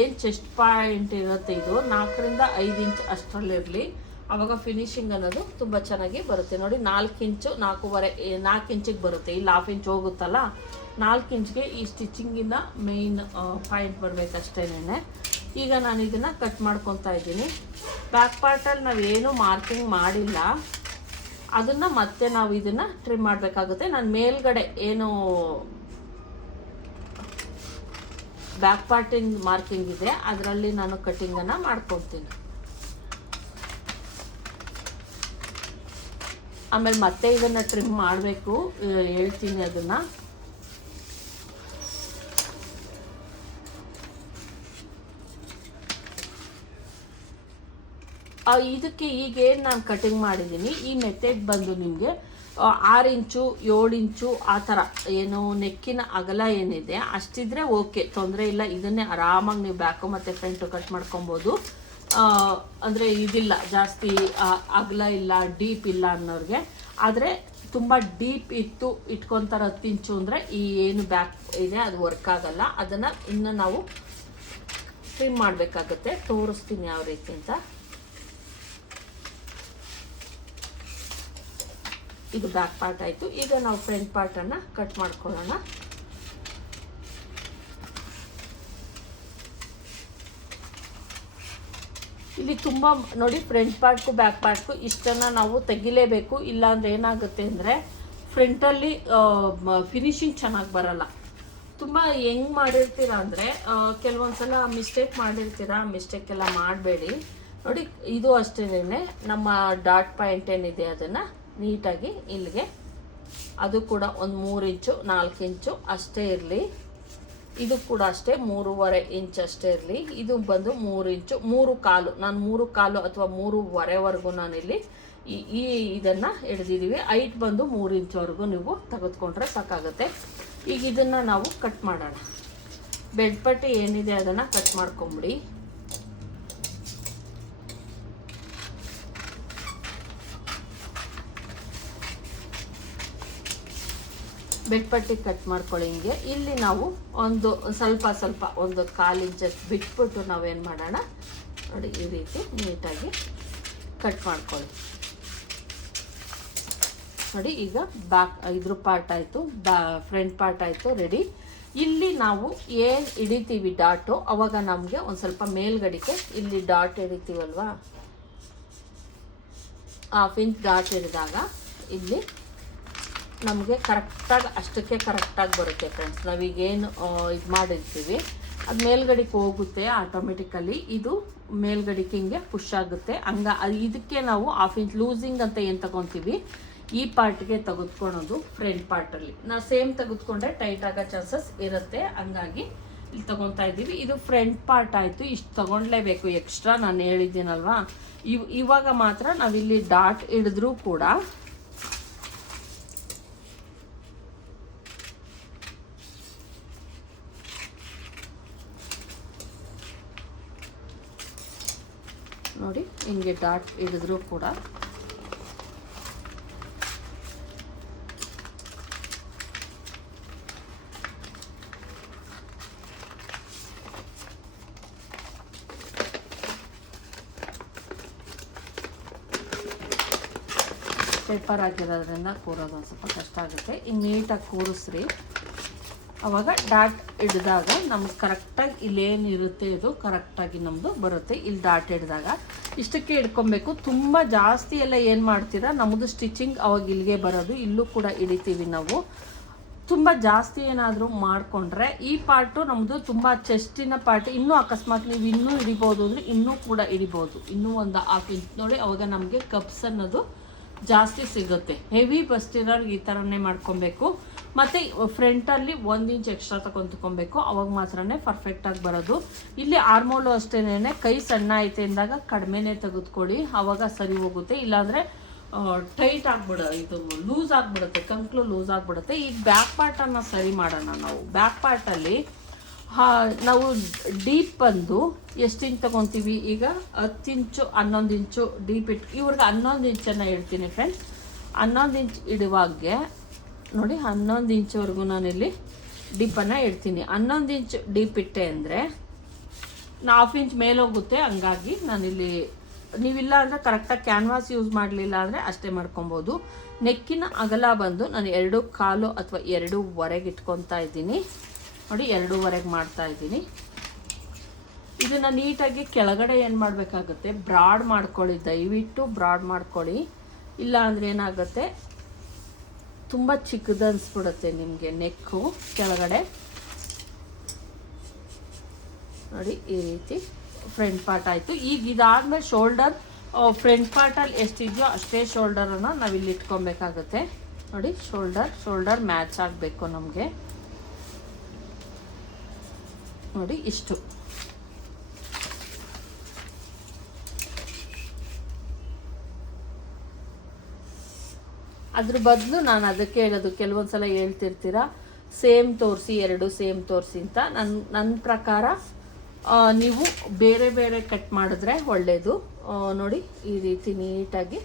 ಏನು ಚೆಸ್ಟ್ ಪಾಯಿಂಟ್ ಇರುತ್ತೆ ಇದು, ನಾಲ್ಕರಿಂದ ಐದು ಇಂಚ್ ಅಷ್ಟರಲ್ಲಿರಲಿ. ಆವಾಗ ಫಿನಿಶಿಂಗ್ ಅನ್ನೋದು ತುಂಬ ಚೆನ್ನಾಗಿ ಬರುತ್ತೆ. ನೋಡಿ, ನಾಲ್ಕು ಇಂಚು ನಾಲ್ಕೂವರೆ ನಾಲ್ಕು ಇಂಚಿಗೆ ಬರುತ್ತೆ. ಇಲ್ಲಿ ಹಾಫ್ ಇಂಚ್ ಹೋಗುತ್ತಲ್ಲ, ನಾಲ್ಕು ಇಂಚ್ಗೆ ಈ ಸ್ಟಿಚಿಂಗಿನ ಮೇಯ್ನ್ ಪಾಯಿಂಟ್ ಬರಬೇಕಷ್ಟೇನೆ ಈಗ ನಾನು ಇದನ್ನು ಕಟ್ ಮಾಡ್ಕೊತಾ ಇದ್ದೀನಿ. ಬ್ಯಾಕ್ ಪಾರ್ಟಲ್ಲಿ ನಾವೇನು ಮಾರ್ಕಿಂಗ್ ಮಾಡಿಲ್ಲ. ಅದನ್ನು ಮತ್ತೆ ನಾವು ಇದನ್ನು ಟ್ರಿಮ್ ಮಾಡಬೇಕಾಗುತ್ತೆ. ನಾನು ಮೇಲ್ಗಡೆ ಏನು ಬ್ಯಾಕ್ ಪಾರ್ಟಿಂಗ್ ಮಾರ್ಕಿಂಗ್ ಇದೆ. ಅದರಲ್ಲಿ ನಾನು ಕಟ್ಟಿಂಗನ್ನು ಮಾಡ್ಕೊಳ್ತೀನಿ. ಆಮೇಲೆ ಮತ್ತೆ ಇದನ್ನು ಟ್ರಿಮ್ ಮಾಡಬೇಕು. ಹೇಳ್ತೀನಿ ಅದನ್ನು. ಇದಕ್ಕೆ ಈಗ ಏನು ನಾನು ಕಟಿಂಗ್ ಮಾಡಿದ್ದೀನಿ, ಈ ಮೆಥಡ್ ಬಂದು ನಿಮಗೆ ಆರು ಇಂಚು, ಏಳು ಇಂಚು, ಆ ಥರ ಏನು ನೆಕ್ಕಿನ ಅಗಲ ಏನಿದೆ, ಅಷ್ಟಿದ್ರೆ ಓಕೆ ತೊಂದರೆ ಇಲ್ಲ, ಇದನ್ನೇ ಆರಾಮಾಗಿ ನೀವು ಬ್ಯಾಕು ಮತ್ತು ಫ್ರಂಟು ಕಟ್ ಮಾಡ್ಕೊಬೋದು. ಅಂದರೆ ಇದಿಲ್ಲ, ಜಾಸ್ತಿ ಅಗಲ ಇಲ್ಲ, ಡೀಪ್ ಇಲ್ಲ ಅನ್ನೋರಿಗೆ. ಆದರೆ ತುಂಬ ಡೀಪ್ ಇತ್ತು, ಇಟ್ಕೊತಾರೆ ಇಂಚು ಅಂದರೆ ಈ ಏನು ಬ್ಯಾಕ್ ಇದೆ, ಅದು ವರ್ಕ್ ಆಗಲ್ಲ. ಅದನ್ನು ಇನ್ನು ನಾವು ಟ್ರಿಮ್ ಮಾಡಬೇಕಾಗತ್ತೆ. ತೋರಿಸ್ತೀನಿ ಯಾವ ರೀತಿ ಅಂತ. ಇದು ಬ್ಯಾಕ್ ಪಾರ್ಟ್ ಆಯಿತು. ಈಗ ನಾವು ಫ್ರಂಟ್ ಪಾರ್ಟನ್ನು ಕಟ್ ಮಾಡ್ಕೊಳ್ಳೋಣ. ಇಲ್ಲಿ ತುಂಬ ನೋಡಿ ಫ್ರಂಟ್ ಪಾರ್ಟ್ಗೂ ಬ್ಯಾಕ್ ಪಾರ್ಟ್ಗೂ ಇಷ್ಟನ್ನು ನಾವು ತೆಗಿಲೇಬೇಕು ಇಲ್ಲಾಂದರೆ ಏನಾಗುತ್ತೆ ಅಂದರೆ ಫ್ರಂಟಲ್ಲಿ ಫಿನಿಶಿಂಗ್ ಚೆನ್ನಾಗಿ ಬರಲ್ಲ. ತುಂಬ ಹೆಂಗ್ ಮಾಡಿರ್ತೀರ ಅಂದರೆ ಕೆಲವೊಂದ್ಸಲ ಮಿಸ್ಟೇಕ್ ಮಾಡಿರ್ತೀರ ಮಿಸ್ಟೇಕ್ ಎಲ್ಲ ಮಾಡಬೇಡಿ. ನೋಡಿ, ಇದು ಅಷ್ಟೇನೆ. ನಮ್ಮ ಡಾಟ್ ಪಾಯಿಂಟ್ ಏನಿದೆ ಅದನ್ನು ನೀಟಾಗಿ ಇಲ್ಲಿಗೆ, ಅದು ಕೂಡ ಒಂದು ಮೂರು ಇಂಚು, ನಾಲ್ಕು ಇಂಚು ಅಷ್ಟೇ ಇರಲಿ. ಇದು ಕೂಡ ಅಷ್ಟೇ, ಮೂರುವರೆ ಇಂಚ್ ಅಷ್ಟೇ ಇರಲಿ. ಇದು ಬಂದು ಮೂರು ಇಂಚು, ಮೂರು ಕಾಲು. ನಾನು ಮೂರು ಕಾಲು ಅಥವಾ ಮೂರುವರೆವರೆಗೂ ನಾನಿಲ್ಲಿ ಈ ಇದನ್ನು ಹಿಡ್ದಿದ್ದೀವಿ ಹೈಟ್ ಬಂದು ಮೂರು ಇಂಚ್ವರೆಗೂ ನೀವು ತೆಗೆದುಕೊಂಡ್ರೆ ಸಾಕಾಗುತ್ತೆ. ಈಗ ಇದನ್ನು ನಾವು ಕಟ್ ಮಾಡೋಣ. ಬೆಡ್ಪಟ್ಟಿ ಏನಿದೆ ಅದನ್ನು ಕಟ್ ಮಾಡ್ಕೊಂಬಿಡಿ. ಬೆಡ್ ಪಟ್ಟಿ ಕಟ್ ಮಾಡ್ಕೊಳ್ಳಿ ಹಿಂಗೆ. ಇಲ್ಲಿ ನಾವು ಒಂದು ಸ್ವಲ್ಪ ಸ್ವಲ್ಪ ಒಂದು ಕಾಲು ಇಂಚಷ್ಟು ಬಿಟ್ಬಿಟ್ಟು ನಾವೇನು ಮಾಡೋಣ? ನೋಡಿ, ಈ ರೀತಿ ನೀಟಾಗಿ ಕಟ್ ಮಾಡ್ಕೊಳ್ಳಿ. ನೋಡಿ, ಈಗ ಬ್ಯಾಕ್ ಇದ್ರ ಪಾರ್ಟ್ ಆಯಿತು ಬ್ಯಾ ಫ್ರಂಟ್ ಪಾರ್ಟ್ ಆಯಿತು ರೆಡಿ ಇಲ್ಲಿ ನಾವು ಏನು ಹಿಡಿತೀವಿ ಡಾಟು? ಅವಾಗ ನಮಗೆ ಒಂದು ಸ್ವಲ್ಪ ಮೇಲ್ಗಡೆಗೆ ಇಲ್ಲಿ ಡಾಟ್ ಹಿಡಿತೀವಲ್ವಾ? ಹಾಫ್ ಇಂಚ್ ಡಾಟ್ ಹಿಡಿದಾಗ ಇಲ್ಲಿ ನಮಗೆ ಕರೆಕ್ಟಾಗಿ ಅಷ್ಟಕ್ಕೆ ಕರೆಕ್ಟಾಗಿ ಬರುತ್ತೆ ಫ್ರೆಂಡ್ಸ್ ನಾವೀಗೇನು ಇದು ಮಾಡಿರ್ತೀವಿ. ಅದು ಮೇಲ್ಗಡೆಗೆ ಹೋಗುತ್ತೆ ಆಟೋಮೆಟಿಕಲಿ ಇದು ಮೇಲ್ಗಡೆಗೆ ಹಿಂಗೆ ಪುಷ್ ಆಗುತ್ತೆ. ಹಂಗ ಇದಕ್ಕೆ ನಾವು ಹಾಫ್ ಇಂಚ್ ಲೂಸಿಂಗ್ ಅಂತ ಏನು ತಗೊತೀವಿ? ಈ ಪಾರ್ಟ್ಗೆ ತೆಗೆದುಕೊಳೋದು ಫ್ರಂಟ್ ಪಾರ್ಟಲ್ಲಿ ನಾವು ಸೇಮ್ ತೆಗೆದುಕೊಂಡ್ರೆ ಟೈಟ್ ಆಗೋ ಚಾನ್ಸಸ್ ಇರುತ್ತೆ. ಹಂಗಾಗಿ ಇಲ್ಲಿ ತಗೊತಾ ಇದ್ದೀವಿ. ಇದು ಫ್ರಂಟ್ ಪಾರ್ಟ್ ಆಯಿತು. ಇಷ್ಟು ತಗೊಳ್ಲೇಬೇಕು ಎಕ್ಸ್ಟ್ರಾ ನಾನು ಹೇಳಿದ್ದೀನಲ್ವಾ? ಇವ್, ಇವಾಗ ಮಾತ್ರ ನಾವಿಲ್ಲಿ ಡಾಟ್ ಹಿಡಿದ್ರೂ ಕೂಡ ನೋಡಿ, ಹಿಂಗೆ ಡಾಟ್ ಹಿಡಿದ್ರೂ ಕೂಡ. ಪೇಪರ್ ಆಗಿರೋದ್ರಿಂದ ಕೂರೋದು ಒಂದು ಸ್ವಲ್ಪ ಕಷ್ಟ ಆಗುತ್ತೆ. ಹಿಂಗೆ ನೀಟಾಗಿ ಕೂರಿಸ್ರಿ. ಅವಾಗ ಡಾಟ್ ಹಿಡಿದಾಗ ನಮ್ಗೆ ಕರೆಕ್ಟಾಗಿ ಇಲ್ಲೇನಿರುತ್ತೆ ಇದು ಕರೆಕ್ಟಾಗಿ ನಮ್ಮದು ಬರುತ್ತೆ. ಇಲ್ಲಿ ಡಾಟ್ ಹಿಡಿದಾಗ ಇಷ್ಟಕ್ಕೆ ಹಿಡ್ಕೊಬೇಕು. ತುಂಬ ಜಾಸ್ತಿ ಎಲ್ಲ ಏನು ಮಾಡ್ತೀರಾ ನಮ್ಮದು ಸ್ಟಿಚಿಂಗ್ ಅವಾಗ ಇಲ್ಲಿಗೆ ಬರೋದು, ಇಲ್ಲೂ ಕೂಡ ಹಿಡಿತೀವಿ ನಾವು. ತುಂಬ ಜಾಸ್ತಿ ಏನಾದರೂ ಮಾಡಿಕೊಂಡ್ರೆ ಈ ಪಾರ್ಟು ನಮ್ಮದು ತುಂಬ ಚೆಸ್ಟಿನ ಪಾರ್ಟ್. ಇನ್ನೂ ಅಕಸ್ಮಾತ್ ನೀವು ಇನ್ನೂ ಹಿಡಿಬೋದು ಅಂದರೆ ಇನ್ನೂ ಕೂಡ ಹಿಡಿಬೋದು. ಇನ್ನೂ ಒಂದು ಹಾಫ್ ಇಂಚ್ ನೋಡಿ, ಅವಾಗ ನಮಗೆ ಕಪ್ಸ್ ಅನ್ನೋದು ಜಾಸ್ತಿ ಸಿಗುತ್ತೆ. ಹೆವಿ ಬಸ್ಟಿರೋರ್ಗೆ ಈ ಥರನೇ ಮಾಡ್ಕೊಬೇಕು. ಮತ್ತು ಫ್ರಂಟಲ್ಲಿ ಒಂದು ಇಂಚ್ ಎಕ್ಸ್ಟ್ರಾ ತಗೊಂಡ್ಕೊಬೇಕು ಅವಾಗ ಮಾತ್ರನೇ ಪರ್ಫೆಕ್ಟಾಗಿ ಬರೋದು. ಇಲ್ಲಿ ಆರ್ಮೋಲು ಅಷ್ಟೇನೆ ಕೈ ಸಣ್ಣ ಐತೆ ಅಂದಾಗ ಕಡಿಮೆನೇ ತೆಗೆದುಕೊಳ್ಳಿ. ಅವಾಗ ಸರಿ ಹೋಗುತ್ತೆ. ಇಲ್ಲಾಂದರೆ ಟೈಟ್ ಆಗ್ಬಿಡ ಇದು ಲೂಸ್ ಆಗಿಬಿಡುತ್ತೆ. ಕಂಕ್ಲು ಲೂಸ್ ಆಗಿಬಿಡುತ್ತೆ. ಈಗ ಬ್ಯಾಕ್ ಪಾರ್ಟನ್ನು ಸರಿ ಮಾಡೋಣ ನಾವು. ಬ್ಯಾಕ್ ಪಾರ್ಟಲ್ಲಿ ನಾವು ಡೀಪ್ ಬಂದು ಎಷ್ಟು ಇಂಚ್ ತಗೊತೀವಿ? ಈಗ ಹತ್ತು ಇಂಚು ಹನ್ನೊಂದು ಇಂಚು ಡೀಪ್ ಇಟ್ಟು ಇವ್ರಿಗೆ ಹನ್ನೊಂದು ಇಂಚನ್ನು ಇಡ್ತೀನಿ ಫ್ರೆಂಡ್ಸ್ ಹನ್ನೊಂದು ಇಂಚ್ ಇಡುವಾಗೆ ನೋಡಿ ಹನ್ನೊಂದು ಇಲ್ಲಿ ನಾನಿಲ್ಲಿ ಡೀಪನ್ನು ಇಡ್ತೀನಿ. ಹನ್ನೊಂದು ಇಂಚ್ ಡೀಪ್ ಇಟ್ಟೆ ಅಂದರೆ ಹಾಫ್ ಇಂಚ್ ಮೇಲೋಗುತ್ತೆ ಹಂಗಾಗಿ ನಾನಿಲ್ಲಿ ನೀವಿಲ್ಲ ಅಂದರೆ ಕರೆಕ್ಟಾಗಿ ಕ್ಯಾನ್ವಾಸ್ ಯೂಸ್ ಮಾಡಲಿಲ್ಲ ಅಂದರೆ ಅಷ್ಟೇ ಮಾಡ್ಕೊಬೋದು. ನೆಕ್ಕಿನ ಅಗಲ ಬಂದು ನಾನು ಎರಡು ಕಾಲು ಅಥವಾ ಎರಡೂವರೆಗೆ ಇಟ್ಕೊತಾ ಇದ್ದೀನಿ. ನೋಡಿ, ಎರಡೂವರೆಗೆ ಮಾಡ್ತಾ ಇದ್ದೀನಿ. ಇದನ್ನು ನೀಟಾಗಿ ಕೆಳಗಡೆ ಏನು ಮಾಡಬೇಕಾಗುತ್ತೆ? ಬ್ರಾಡ್ ಮಾಡ್ಕೊಳ್ಳಿ. ದಯವಿಟ್ಟು ಬ್ರಾಡ್ ಮಾಡ್ಕೊಳ್ಳಿ. ಇಲ್ಲ ಅಂದರೆ ಏನಾಗುತ್ತೆ? ತುಂಬ ಚಿಕ್ಕದು ಅನಿಸ್ಬಿಡುತ್ತೆ ನಿಮಗೆ ನೆಕ್ಕು ಕೆಳಗಡೆ. ನೋಡಿ, ಈ ರೀತಿ ಫ್ರಂಟ್ ಪಾರ್ಟ್ ಆಯಿತು. ಈಗ ಇದಾದಮೇಲೆ ಶೋಲ್ಡರ್ ಫ್ರಂಟ್ ಪಾರ್ಟಲ್ಲಿ ಎಷ್ಟಿದೆಯೋ ಅಷ್ಟೇ ಶೋಲ್ಡರನ್ನು ನಾವಿಲ್ಲಿ ಇಟ್ಕೊಬೇಕಾಗುತ್ತೆ. ನೋಡಿ ಶೋಲ್ಡರ್ ಶೋಲ್ಡರ್ ಮ್ಯಾಚ್ ಆಗಬೇಕು ನಮಗೆ. ನೋಡಿ, ಇಷ್ಟು. ಅದ್ರ ಬದಲು ನಾನು ಅದಕ್ಕೆ ಹೇಳೋದು ಕೆಲವೊಂದು ಸಲ ಹೇಳ್ತಿರ್ತೀರ, ಸೇಮ್ ತೋರಿಸಿ, ಎರಡು ಸೇಮ್ ತೋರಿಸಿ ಅಂತ. ನನ್ನ ನನ್ನ ಪ್ರಕಾರ ನೀವು ಬೇರೆ ಬೇರೆ ಕಟ್ ಮಾಡಿದ್ರೆ ಒಳ್ಳೆಯದು ನೋಡಿ, ಈ ರೀತಿ ನೀಟಾಗಿ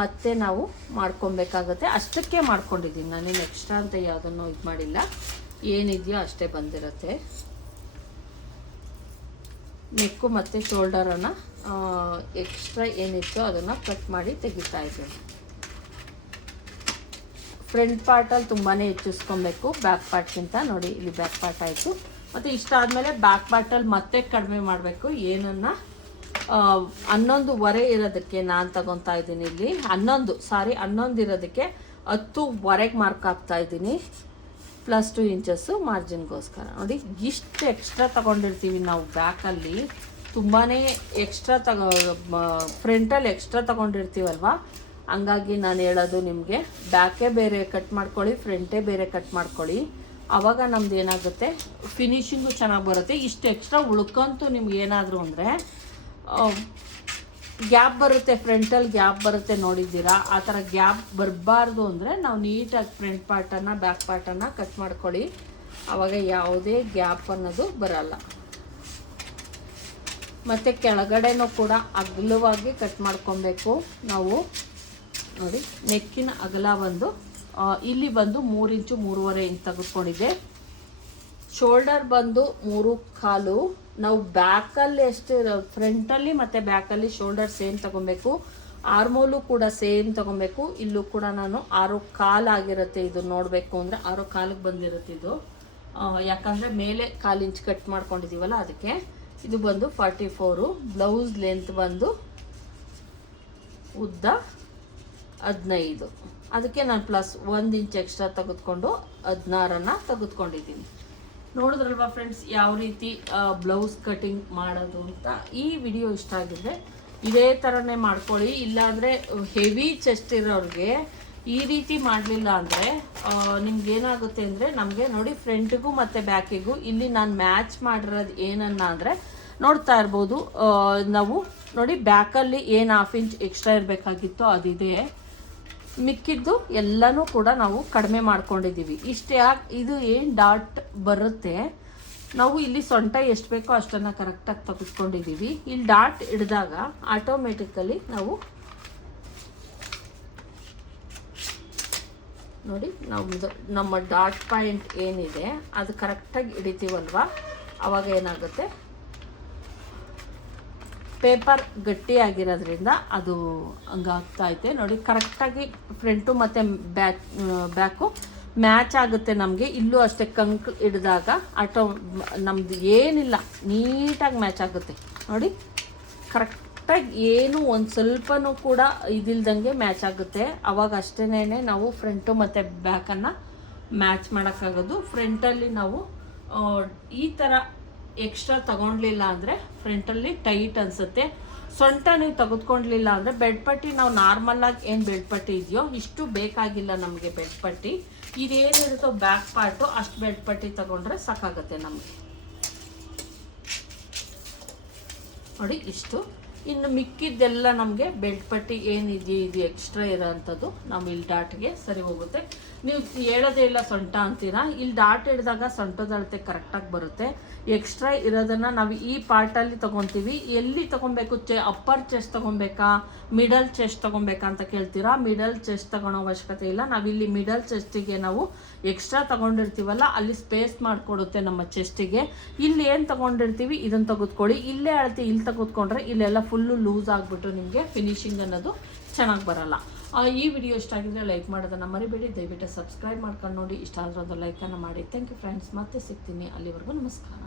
ಮತ್ತೆ ನಾವು ಮಾಡ್ಕೊಬೇಕಾಗತ್ತೆ. ಅಷ್ಟಕ್ಕೆ ಮಾಡ್ಕೊಂಡಿದ್ದೀನಿ. ನಾನೇನು ಎಕ್ಸ್ಟ್ರಾ ಅಂತ ಯಾವುದನ್ನು ಇದು ಮಾಡಿಲ್ಲ. ಏನಿದೆಯೋ ಅಷ್ಟೇ ಬಂದಿರುತ್ತೆ. ನೆಕ್ಕು ಮತ್ತು ಶೋಲ್ಡರನ್ನು ಎಕ್ಸ್ಟ್ರಾ ಏನಿತ್ತು ಅದನ್ನು ಕಟ್ ಮಾಡಿ ತೆಗಿತಾ ಇದ್ದೀನಿ. ಫ್ರಂಟ್ ಪಾರ್ಟಲ್ಲಿ ತುಂಬಾ ಹೆಚ್ಚಿಸ್ಕೊಬೇಕು ಬ್ಯಾಕ್ ಪಾರ್ಟ್ಗಿಂತ ನೋಡಿ ಇಲ್ಲಿ ಬ್ಯಾಕ್ ಪಾರ್ಟ್ ಆಯಿತು. ಮತ್ತು ಇಷ್ಟ ಆದಮೇಲೆ ಬ್ಯಾಕ್ ಪಾರ್ಟಲ್ಲಿ ಮತ್ತೆ ಕಡಿಮೆ ಮಾಡಬೇಕು. ಏನನ್ನ ಹನ್ನೊಂದುವರೆ ಇರೋದಕ್ಕೆ ನಾನು ತಗೊತಾ ಇದ್ದೀನಿ ಇಲ್ಲಿ. ಹನ್ನೊಂದು ಸಾರಿ ಹನ್ನೊಂದು ಇರೋದಕ್ಕೆ ಹತ್ತುವರೆಗೆ ಮಾರ್ಕ್ ಹಾಕ್ತಾ ಇದ್ದೀನಿ. ಪ್ಲಸ್ ಟು ಇಂಚಸ್ಸು ಮಾರ್ಜಿನ್ಗೋಸ್ಕರ ನೋಡಿ, ಇಷ್ಟು ಎಕ್ಸ್ಟ್ರಾ ತಗೊಂಡಿರ್ತೀವಿ ನಾವು ಬ್ಯಾಕಲ್ಲಿ ತುಂಬಾ ಎಕ್ಸ್ಟ್ರಾ ತಗೋ ಫ್ರಂಟಲ್ಲಿ ಎಕ್ಸ್ಟ್ರಾ ತಗೊಂಡಿರ್ತೀವಲ್ವ? ಹಂಗಾಗಿ ನಾನು ಹೇಳೋದು ನಿಮಗೆ, ಬ್ಯಾಕೇ ಬೇರೆ ಕಟ್ ಮಾಡ್ಕೊಳ್ಳಿ, ಫ್ರಂಟೇ ಬೇರೆ ಕಟ್ ಮಾಡ್ಕೊಳ್ಳಿ. ಆವಾಗ ನಮ್ದು ಏನಾಗುತ್ತೆ? ಫಿನಿಶಿಂಗು ಚೆನ್ನಾಗಿ ಬರುತ್ತೆ. ಇಷ್ಟು ಎಕ್ಸ್ಟ್ರಾ ಉಳ್ಕೊಂತು ನಿಮ್ಗೆ ಏನಾದರೂ ಅಂದರೆ ಗ್ಯಾಪ್ ಬರುತ್ತೆ ಫ್ರಂಟಲ್ಲಿ ಗ್ಯಾಪ್ ಬರುತ್ತೆ ನೋಡಿದ್ದೀರಾ? ಆ ಥರ ಗ್ಯಾಪ್ ಬರಬಾರ್ದು ಅಂದರೆ ನಾವು ನೀಟಾಗಿ ಫ್ರಂಟ್ ಪಾರ್ಟನ್ನು ಬ್ಯಾಕ್ ಪಾರ್ಟನ್ನು ಕಟ್ ಮಾಡ್ಕೊಳ್ಳಿ. ಆವಾಗ ಯಾವುದೇ ಗ್ಯಾಪ್ ಅನ್ನೋದು ಬರಲ್ಲ. ಮತ್ತು ಕೆಳಗಡೆನೂ ಕೂಡ ಅಗಲವಾಗಿ ಕಟ್ ಮಾಡ್ಕೊಬೇಕು. ನಾವು ನೋಡಿ, ನೆಕ್ಕಿನ ಅಗಲ ಬಂದು ಇಲ್ಲಿ ಬಂದು ಮೂರು ಇಂಚು ಮೂರುವರೆ ಇಂಚ್ ತೆಗೆದುಕೊಂಡಿದ್ದೆ ಶೋಲ್ಡರ್ ಬಂದು ಮೂರು ಕಾಲು. ನಾವು ಬ್ಯಾಕಲ್ಲಿ ಎಷ್ಟು ಫ್ರಂಟಲ್ಲಿ ಮತ್ತು ಬ್ಯಾಕಲ್ಲಿ ಶೋಲ್ಡರ್ ಸೇಮ್ ತಗೊಬೇಕು. ಆರ್ಮೋಲು ಕೂಡ ಸೇಮ್ ತಗೊಬೇಕು. ಇಲ್ಲೂ ಕೂಡ ನಾನು ಆರು ಕಾಲು ಆಗಿರುತ್ತೆ ಇದು ನೋಡಬೇಕು ಅಂದರೆ, ಆರು ಕಾಲಿಗೆ ಬಂದಿರುತ್ತೆ ಇದು. ಯಾಕಂದರೆ ಮೇಲೆ ಕಾಲು ಇಂಚ್ ಕಟ್ ಮಾಡ್ಕೊಂಡಿದ್ದೀವಲ್ಲ ಅದಕ್ಕೆ. ಇದು ಬಂದು ಫಾರ್ಟಿ ಫೋರು ಬ್ಲೌಸ್ ಲೆಂತ್ ಬಂದು ಉದ್ದ ಹದಿನೈದು. ಅದಕ್ಕೆ ನಾನು ಪ್ಲಸ್ ಒಂದು ಇಂಚ್ ಎಕ್ಸ್ಟ್ರಾ ತೆಗೆದುಕೊಂಡು ಹದಿನಾರನ್ನು ತೆಗೆದುಕೊಂಡಿದ್ದೀನಿ. ನೋಡಿದ್ರಲ್ವಾ ಫ್ರೆಂಡ್ಸ್ ಯಾವ ರೀತಿ ಬ್ಲೌಸ್ ಕಟಿಂಗ್ ಮಾಡೋದು ಅಂತ? ಈ ವಿಡಿಯೋ ಇಷ್ಟ ಆಗಿದ್ರೆ ಇದೇ ಥರನೇ ಮಾಡ್ಕೊಳ್ಳಿ. ಇಲ್ಲಾಂದರೆ ಹೆವಿ ಚೆಸ್ಟ್ ಇರೋರಿಗೆ ಈ ರೀತಿ ಮಾಡಲಿಲ್ಲ ಅಂದರೆ ನಿಮ್ಗೆ ಏನಾಗುತ್ತೆ ಅಂದರೆ ನಮಗೆ ನೋಡಿ ಫ್ರಂಟಿಗೂ ಮತ್ತು ಬ್ಯಾಕಿಗೂ ಇಲ್ಲಿ ನಾನು ಮ್ಯಾಚ್ ಮಾಡಿರೋದು ಏನನ್ನ ಅಂದರೆ ನೋಡ್ತಾ ಇರ್ಬೋದು. ನಾವು ನೋಡಿ ಬ್ಯಾಕಲ್ಲಿ ಏನು ಹಾಫ್ ಇಂಚ್ ಎಕ್ಸ್ಟ್ರಾ ಇರಬೇಕಾಗಿತ್ತು ಅದಿದೆ. ಮಿಕ್ಕಿದ್ದು ಎಲ್ಲನೂ ಕೂಡ ನಾವು ಕಡಿಮೆ ಮಾಡ್ಕೊಂಡಿದ್ದೀವಿ. ಇಷ್ಟೇ ಇದು ಏನು ಡಾಟ್ ಬರುತ್ತೆ, ನಾವು ಇಲ್ಲಿ ಸೊಂಟ ಎಷ್ಟು ಬೇಕೋ ಅಷ್ಟನ್ನು ಕರೆಕ್ಟಾಗಿ ತೆಗೆದುಕೊಂಡಿದ್ದೀವಿ. ಇಲ್ಲಿ ಡಾಟ್ ಹಿಡಿದಾಗ ಆಟೋಮೆಟಿಕಲಿ ನಾವು ನೋಡಿ ನಮ್ಮದು ನಮ್ಮ ಡಾಟ್ ಪಾಯಿಂಟ್ ಏನಿದೆ, ಅದು ಕರೆಕ್ಟಾಗಿ ಹಿಡಿತೀವಲ್ವಾ? ಅವಾಗ ಏನಾಗುತ್ತೆ? ಪೇಪರ್ ಗಟ್ಟಿಯಾಗಿರೋದ್ರಿಂದ ಅದು ಹಂಗಾಗ್ತೈತೆ ನೋಡಿ ಕರೆಕ್ಟಾಗಿ ಫ್ರಂಟು ಮತ್ತು ಬ್ಯಾಕ್ ಬ್ಯಾಕು ಮ್ಯಾಚ್ ಆಗುತ್ತೆ ನಮಗೆ. ಇಲ್ಲೂ ಅಷ್ಟೇ ಕಂಕ್ ಹಿಡಿದಾಗ ಆಟೋ ನಮ್ಮದು ಏನಿಲ್ಲ, ನೀಟಾಗಿ ಮ್ಯಾಚ್ ಆಗುತ್ತೆ. ನೋಡಿ ಕರೆಕ್ಟಾಗಿ ಏನು ಒಂದು ಸ್ವಲ್ಪನೂ ಕೂಡ ಇದಿಲ್ದಂಗೆ ಮ್ಯಾಚ್ ಆಗುತ್ತೆ. ಅವಾಗ ಅಷ್ಟೇ ನಾವು ಫ್ರಂಟು ಮತ್ತು ಬ್ಯಾಕನ್ನು ಮ್ಯಾಚ್ ಮಾಡೋಕ್ಕಾಗೋದು. ಫ್ರಂಟಲ್ಲಿ ನಾವು ಈ ಥರ ಎಕ್ಸ್ಟ್ರಾ ತಗೊಂಡ್ಲಿಲ್ಲ ಅಂದರೆ ಫ್ರಂಟಲ್ಲಿ ಟೈಟ್ ಅನಿಸುತ್ತೆ. ಸೊಂಟ ನೀವು ತೆಗೆದುಕೊಂಡ್ಲಿಲ್ಲ ಅಂದರೆ ಬೆಡ್ ಪಟ್ಟಿ ನಾವು ನಾರ್ಮಲಾಗಿ ಏನು ಬೆಡ್ ಪಟ್ಟಿ ಇದೆಯೋ ಇಷ್ಟು ಬೇಕಾಗಿಲ್ಲ ನಮಗೆ ಬೆಡ್ ಪಟ್ಟಿ. ಇದೇನಿರುತ್ತೋ ಬ್ಯಾಕ್ ಪಾರ್ಟು ಅಷ್ಟು ಬೆಡ್ ಪಟ್ಟಿ ತಗೊಂಡ್ರೆ ಸಾಕಾಗುತ್ತೆ ನಮಗೆ. ನೋಡಿ ಇಷ್ಟು. ಇನ್ನು ಮಿಕ್ಕಿದ್ದೆಲ್ಲ ನಮಗೆ ಬೆಲ್ಟ್ ಪಟ್ಟಿ ಏನಿದೆಯೋ ಇದು ಎಕ್ಸ್ಟ್ರಾ ಇರೋಂಥದ್ದು ನಾವು ಇಲ್ಲಿ ಡಾಟ್ಗೆ ಸರಿ ಹೋಗುತ್ತೆ. ನೀವು ಹೇಳೋದೇ ಇಲ್ಲ ಸೊಂಟ ಅಂತೀರಾ? ಇಲ್ಲಿ ಡಾಟ್ ಹಿಡಿದಾಗ ಸೊಂಟದ ಅಳತೆ ಕರೆಕ್ಟಾಗಿ ಬರುತ್ತೆ. ಎಕ್ಸ್ಟ್ರಾ ಇರೋದನ್ನು ನಾವು ಈ ಪಾರ್ಟಲ್ಲಿ ತೊಗೊತೀವಿ. ಎಲ್ಲಿ ತೊಗೊಬೇಕು? ಚೆ ಅಪ್ಪರ್ ಚೆಸ್ಟ್ ತೊಗೊಬೇಕಾ? ಮಿಡಲ್ ಚೆಸ್ಟ್ ತೊಗೊಬೇಕಾ ಅಂತ ಕೇಳ್ತೀರಾ? ಮಿಡಲ್ ಚೆಸ್ಟ್ ತೊಗೊಳೋ ಅವಶ್ಯಕತೆ ಇಲ್ಲ. ನಾವಿಲ್ಲಿ ಮಿಡಲ್ ಚೆಸ್ಟಿಗೆ ನಾವು ಎಕ್ಸ್ಟ್ರಾ ತಗೊಂಡಿರ್ತೀವಲ್ಲ, ಅಲ್ಲಿ ಸ್ಪೇಸ್ ಮಾಡಿಕೊಡುತ್ತೆ ನಮ್ಮ ಚೆಸ್ಟಿಗೆ ಇಲ್ಲಿ ಏನು ತೊಗೊಂಡಿರ್ತೀವಿ ಇದನ್ನು ತೆಗೆದುಕೊಳ್ಳಿ. ಇಲ್ಲೇ ಅಳತೆ, ಇಲ್ಲಿ ತೆಗೆದುಕೊಂಡ್ರೆ ಇಲ್ಲೆಲ್ಲ ಫುಲ್ಲು ಲೂಸ್ ಆಗಿಬಿಟ್ಟು ನಿಮಗೆ ಫಿನಿಶಿಂಗ್ ಅನ್ನೋದು ಚೆನ್ನಾಗಿ ಬರಲ್ಲ. ಈ ವಿಡಿಯೋ ಇಷ್ಟ ಆಗಿದ್ರೆ ಲೈಕ್ ಮಾಡೋದನ್ನು ಮರಿಬೇಡಿ. ದಯವಿಟ್ಟು ಸಬ್ಸ್ಕ್ರೈಬ್ ಮಾಡ್ಕೊಂಡು ನೋಡಿ. ಇಷ್ಟ ಆದರೂ ಒಂದು ಲೈಕನ್ನು ಮಾಡಿ. ಥ್ಯಾಂಕ್ ಯು ಫ್ರೆಂಡ್ಸ್ ಮತ್ತೆ ಸಿಗ್ತೀನಿ. ಅಲ್ಲಿವರೆಗೂ ನಮಸ್ಕಾರ.